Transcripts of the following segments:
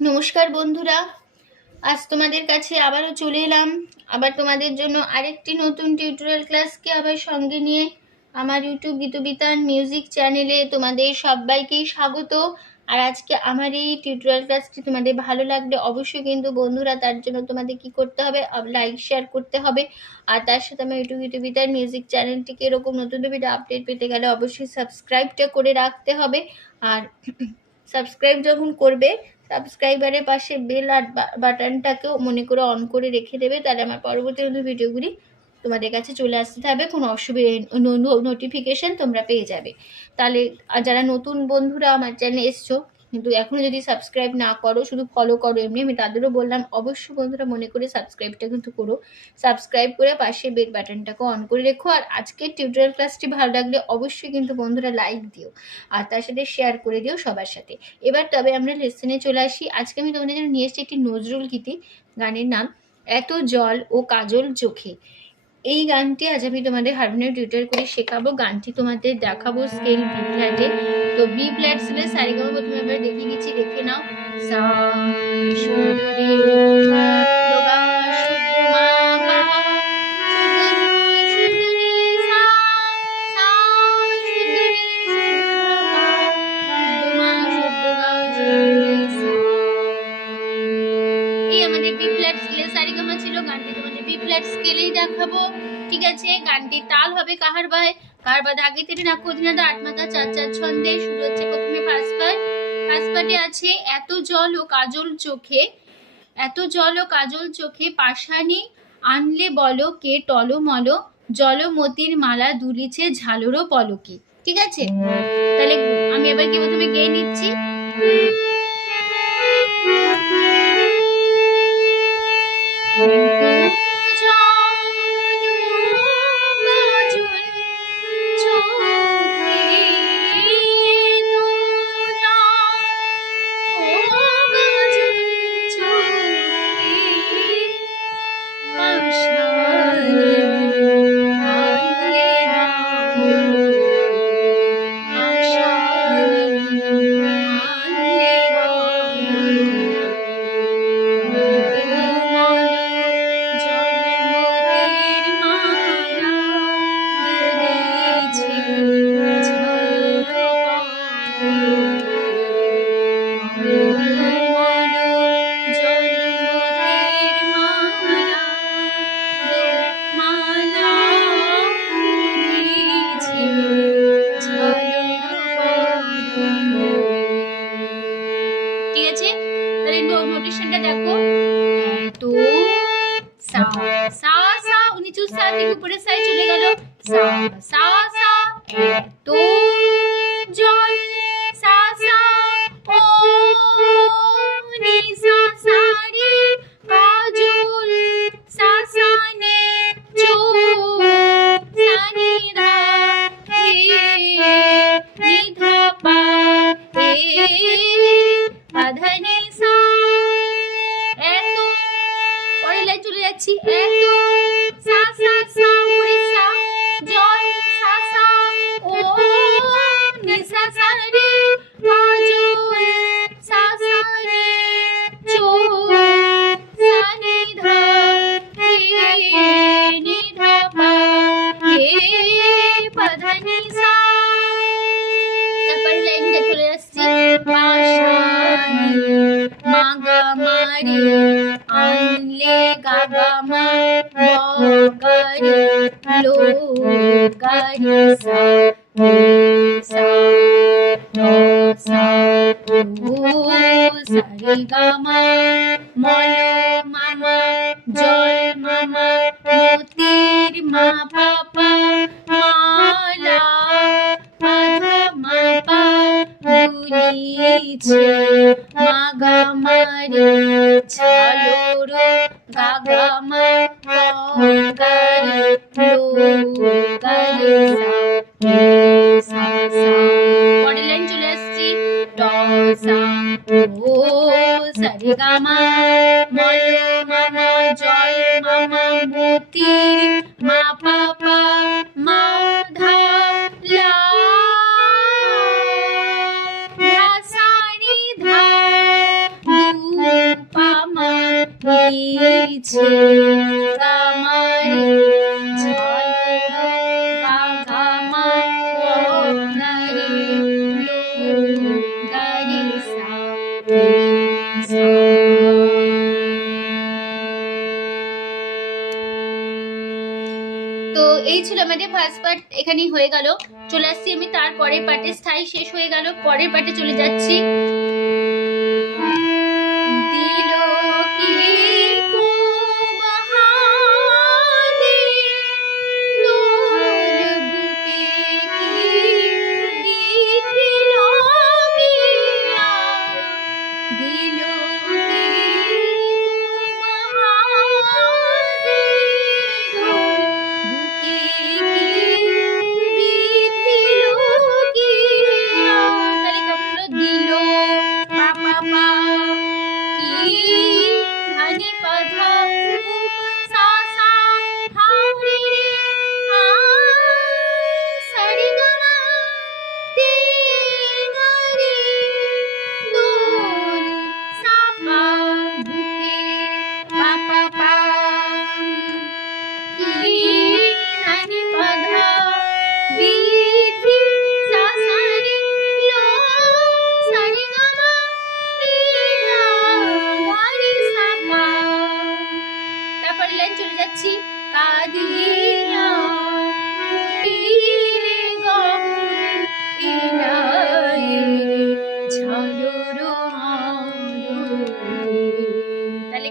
নমস্কার বন্ধুরা, আজ তোমাদের কাছে আবারও চলে এলাম। আবার তোমাদের জন্য আরেকটি নতুন টিউটোরিয়াল ক্লাসকে আবার সঙ্গে নিয়ে আমার ইউটিউব গীতবিতান মিউজিক চ্যানেলে তোমাদের সবাইকেই স্বাগত। আর আজকে আমার এই টিউটোরিয়াল ক্লাসটি তোমাদের ভালো লাগলে অবশ্যই কিন্তু বন্ধুরা তার জন্য তোমাদের কি করতে হবে, লাইক শেয়ার করতে হবে। আর তার সাথে আমার ইউটিউব গীতবিতান মিউজিক চ্যানেলটিকে এরকম নতুন ভিডিও আপডেট পেতে গেলে অবশ্যই সাবস্ক্রাইবটা করে রাখতে হবে। আর সাবস্ক্রাইব যখন করবে, সাবস্ক্রাইবারের পাশে বেল আর বাটনটাকেও মনে করে অন করে রেখে দেবে, তাহলে আমার পরবর্তী ভিডিওগুলি তোমাদের কাছে চলে আসতে থাকবে, কোনো অসুবিধা নোটিফিকেশন তোমরা পেয়ে যাবে। তাহলে আর যারা নতুন বন্ধুরা আমার চ্যানেলে এসছো কিন্তু এখনো যদি সাবস্ক্রাইব না করো, শুধু ফলো করো এমনি, আমি তাদেরও বললাম অবশ্যই বন্ধুরা মনে করে সাবস্ক্রাইবটা কিন্তু করো। সাবস্ক্রাইব করে পাশে বেল বাটনটাকে অন করে রেখো। আর আজকের টিউটোরিয়াল ক্লাসটি ভালো লাগলে অবশ্যই কিন্তু বন্ধুরা লাইক দিও আর তার সাথে শেয়ার করে দিও সবার সাথে। এবার তবে আমরা লেসনে চলে আসি। আজকে আমি তোমাদের জন্য নিয়ে এসেছি একটি নজরুল গীতি, গানের নাম এত জল ও কাজল চোখে। এই গানটি আজ আমি তোমাদের হারমোনিয়াম টিউটর করে শেখাবো। গানটি তোমাদের দেখাবো স্কেল বি ফ্ল্যাটে। তো বি ফ্ল্যাট স্কেলে সারেগামা প্রথমে এবার দেখিয়ে দিচ্ছি, দেখে নাও। সা সুন্দরী লোগা শুদ্ধ মা পা সুন্দরী সা সা সুন্দরী মা শুদ্ধ গা সুন্দরী সা। এই আমাদের বি ফ্ল্যাট স্কেলে সারেগামা ছিল। গানটি তোমাদের বি ফ্ল্যাট স্কেলেই দেখাবো, ঠিক আছে। গানটির তাল হবে কাহার বাই আগে থেকে না কোদিনা দা 8 মাথা 4/4 ছন্দে। শুরু হচ্ছে প্রথমে ফার্স্ট পার্টে আছে এত জল ও কাজল চোখে, এত জল ও কাজল চোখে পাষাণী আনলে বলো কে টলমল, জলমতির মালা দুলিছে ঝালরো পলকে। ঠিক আছে, তাহলে আমি এবার কি প্রথমে গেয়ে নিচ্ছি। নোটেশনটা দেখো, তো সা সা সা নিচু সা থেকে উপরের সাই চলে গেল, সা সা সা তো জল সা সা ও নি সা সা রে কাজল সা সা নে চো সা নি ধা হে নি ধা পা হে আধা নি সা। এত পরের লাইন চলে যাচ্ছি, এত সা সা সা উপরে সা জল সা সা ও নি সা সা রে কাজল সা সা রে চো সা নি ধা হে নি ধা পা হে পা ধা নি সা। তারপর লাইনটা চলে আসছে, পাশানি মা গা মা রে আনলে গা গা মা গা রে লো গা রে সা রে সা লো সা লো সা রে গা মা মল মামা জল মামা মতির মা পাপা মালা মাধা মা পা দুলিছে মা গা মা রে ঝালর গা গা মা গা রে লো গা রে সা সা। পরের লাইন চলে আসছি, ড সা ও সা রে গা মা মল মামা জল মামা মতির মা পাপা মা ধা লা ধা সা নি ধা দিছে গামারি ঝালো গা গামা গারি লো গারি সা সা। তো এই ছিল আমাদের ফার্স্ট পার্ট, এখানেই হয়ে গেল। চলে আসছি আমি তারপরের পার্টে, স্থায়ী শেষ হয়ে গেল, পরের পার্টে চলে যাচ্ছি।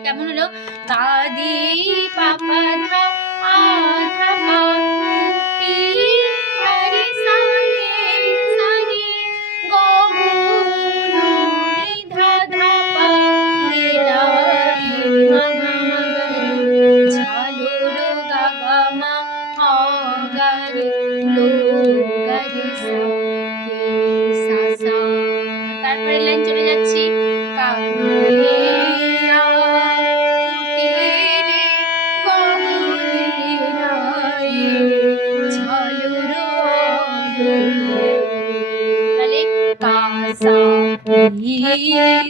কেমন হলো? কাদি পাপা ধা আধা পা টি হরি সানি সানি গো নো নি ধা ধা পা রে রা মা মা ঝালো রো গা গা মা আ গা রে লো গা রে সা সা সা। তারপরে লাইন চলে যাচ্ছি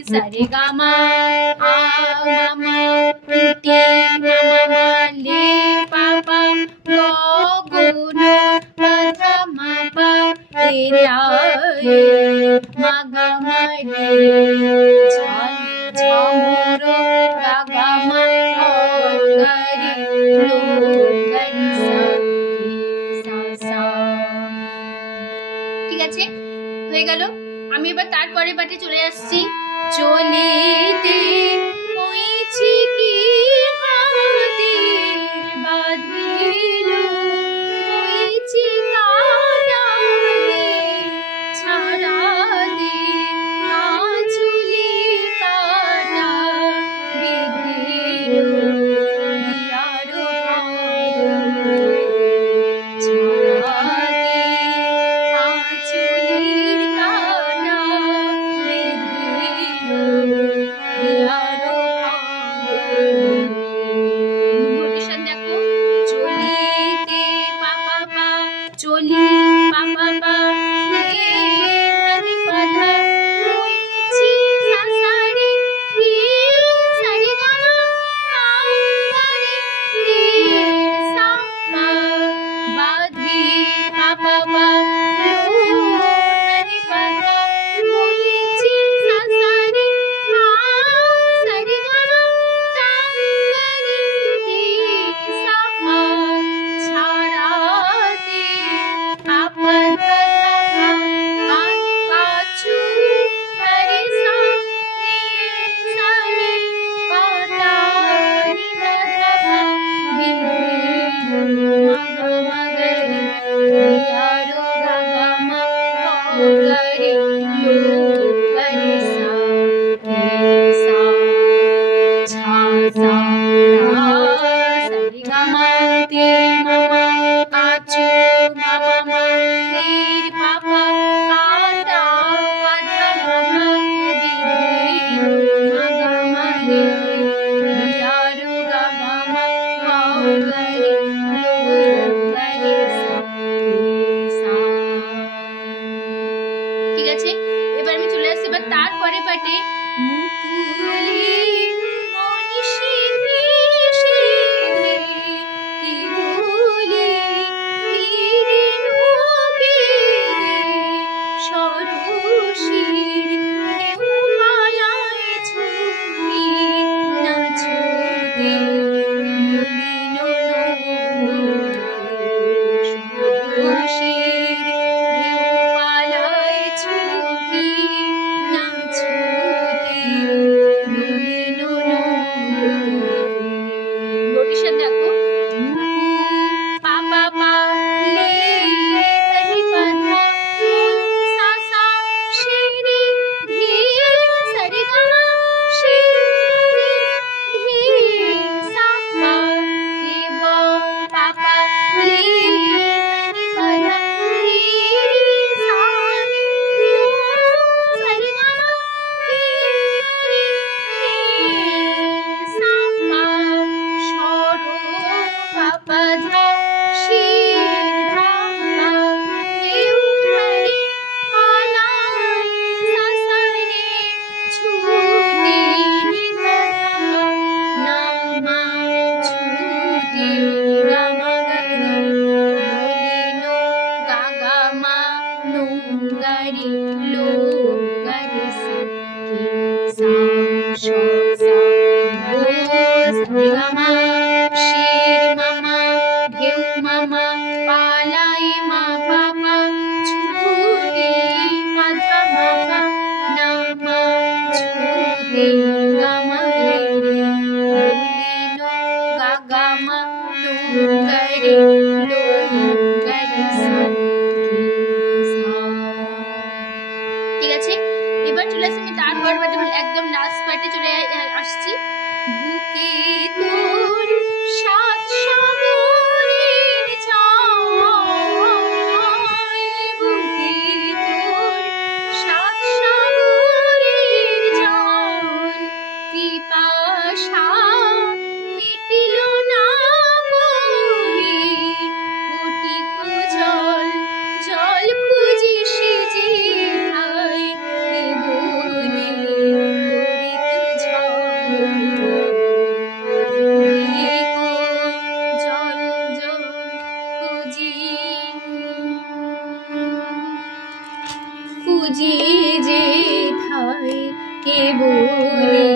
সারে গামা আ মামা টি মামা লে পাপা গো গুনো পাধা মাপা এরা মা গামা রে ঝাল ঝামরো গা গামা গারি লো গারি সা সা। ঠিক আছে, হয়ে গেল। আমি এবার তারপরে পাটে চলে আসছি। চলিতে হইছি কি হাতের বাঁধিল হইছি কাটালে ছাড়া দে চুলি কাটা বিধিল আরো তারপরে পাটে মুকুলি মনীষী থার্ড পার্টে একদম লাস্ট পার্টে চলে আসছি। বুকে তোর সাত সাগরের জল, বুকে তোর সাত সাগরের জল, পিপাসা মিটিল না বলে, কোটিক জল জল খুঁজিস যে ভাই, এ বনে করিত জল, জল জল খুঁজি যে ঠাই, কে বলে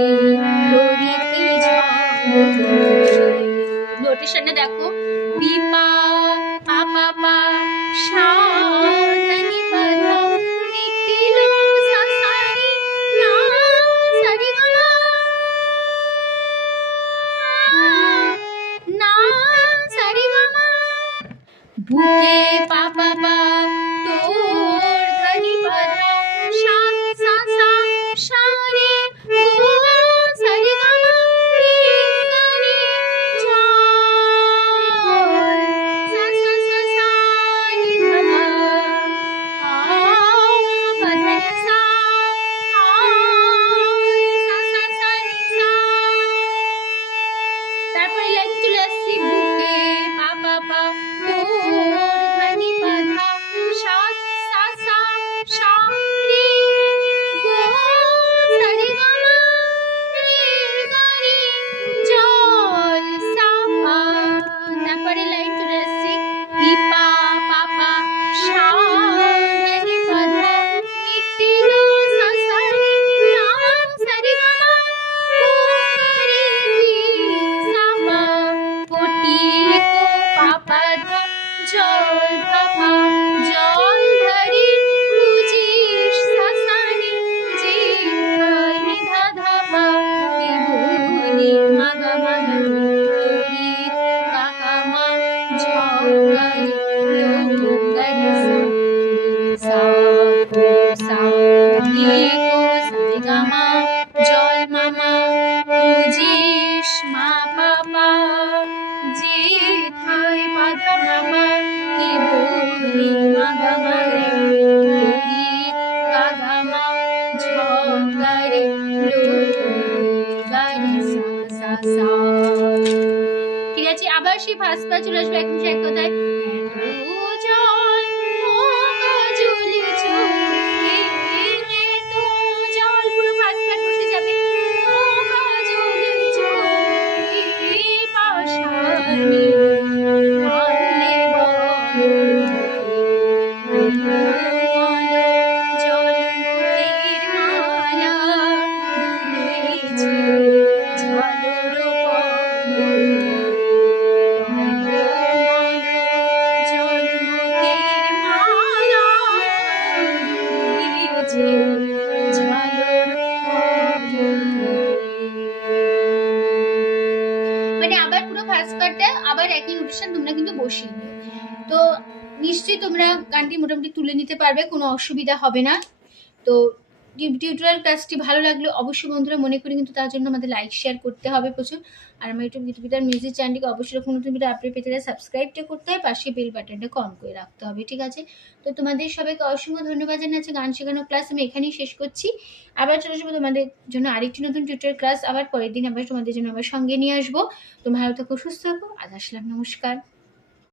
করিত ঝড়। নোটেশনে দেখো, পিপা পা পা পা সা ধনি পা ধা, মিটিল সা সা রে না সা রে গা মা, না সা রে গা মা। বুকে পা পা পা তোর ধনি পা ধা, সা সা সা সা রে গো সা রে গা মা, রে গা রে জল, সা সা সা সা নি ধা পা, পা ধা নি সা, সা সা সা নি সা। তারপরে লাইন চলে আসছি, বুকে পা পা পা তোর ধনি পা ধা, সা সা সা সা রে গো সা রে গা মা, রে গা রে জল, সা পা। তারপরে লাইন চলে আসছি, পিপা পা পা সা ধনি পা ধা, মিটিল সা সা রে না সা রে গা মা, গো রে রি সা পা, কোটিক পা পা ধা জল ধা পা, জল ধরি খুঁজিস সা সা রে যে ঠাই, নি ধা ধা পা, এ বনে মা গা মা গা রে, তোরি গা গা মা ঝ গা রে লো গা রে সা, কে সা রে গো সা রে গা মা, জল মা মা খুঁজিস মা পা পা, যে ঠাই পা ধা মা মা, কে বলে মা গা মা রে, তোরি গা গা মা ঝ গা রে লো গা রে সা সা সা। ঠিক আছে, আবার সেই ফার্স্ট পা চলে আসবে। এখন সে এক কথায়, এত জল ও কাজলি চোখে, এত জল, পুরো ফার্স্ট পার্ট বসে যাবে, ও কাজলি চোখে, পাশানি আনলে বলে, জলমতির মালা দুলেছে ঝালর পলে, জলমতির মালা দুলেছে ঝালর পলে। মানে আবার পুরো ফার্স্ট পার্টটা আবার একই নোটেশন তোমরা কিন্তু বসিয়ে নিও। তো নিশ্চয়ই তোমরা গানটি মোটামুটি তুলে নিতে পারবে, কোনো অসুবিধা হবে না। তো টিউটোরিয়াল ক্লাসটি ভালো লাগলে অবশ্যই বন্ধুরা মনে করি কিন্তু তার জন্য আমাদের লাইক শেয়ার করতে হবে প্রচুর। আর আমার ইউটিউব গীতবিতান মিউজিক চ্যানেলটিকে অবশ্যই রকম নতুন ভিডিও আপডেট পেতে গেলে সাবস্ক্রাইবটা করতে হয়, পাশে বেল বাটনটা অন করে রাখতে হবে। ঠিক আছে, তো তোমাদের সবাইকে অসংখ্য ধন্যবাদ জানাচ্ছি। গান শেখানোর ক্লাস আমি এখানেই শেষ করছি। আবার চলে আসবো তোমাদের জন্য আরেকটি নতুন টিউটোরিয়াল ক্লাস, আবার পরের দিন আবার তোমাদের জন্য আবার সঙ্গে নিয়ে আসবো। তো ভালো থাকো, সুস্থ থাকো, আজ আসলাম, নমস্কার।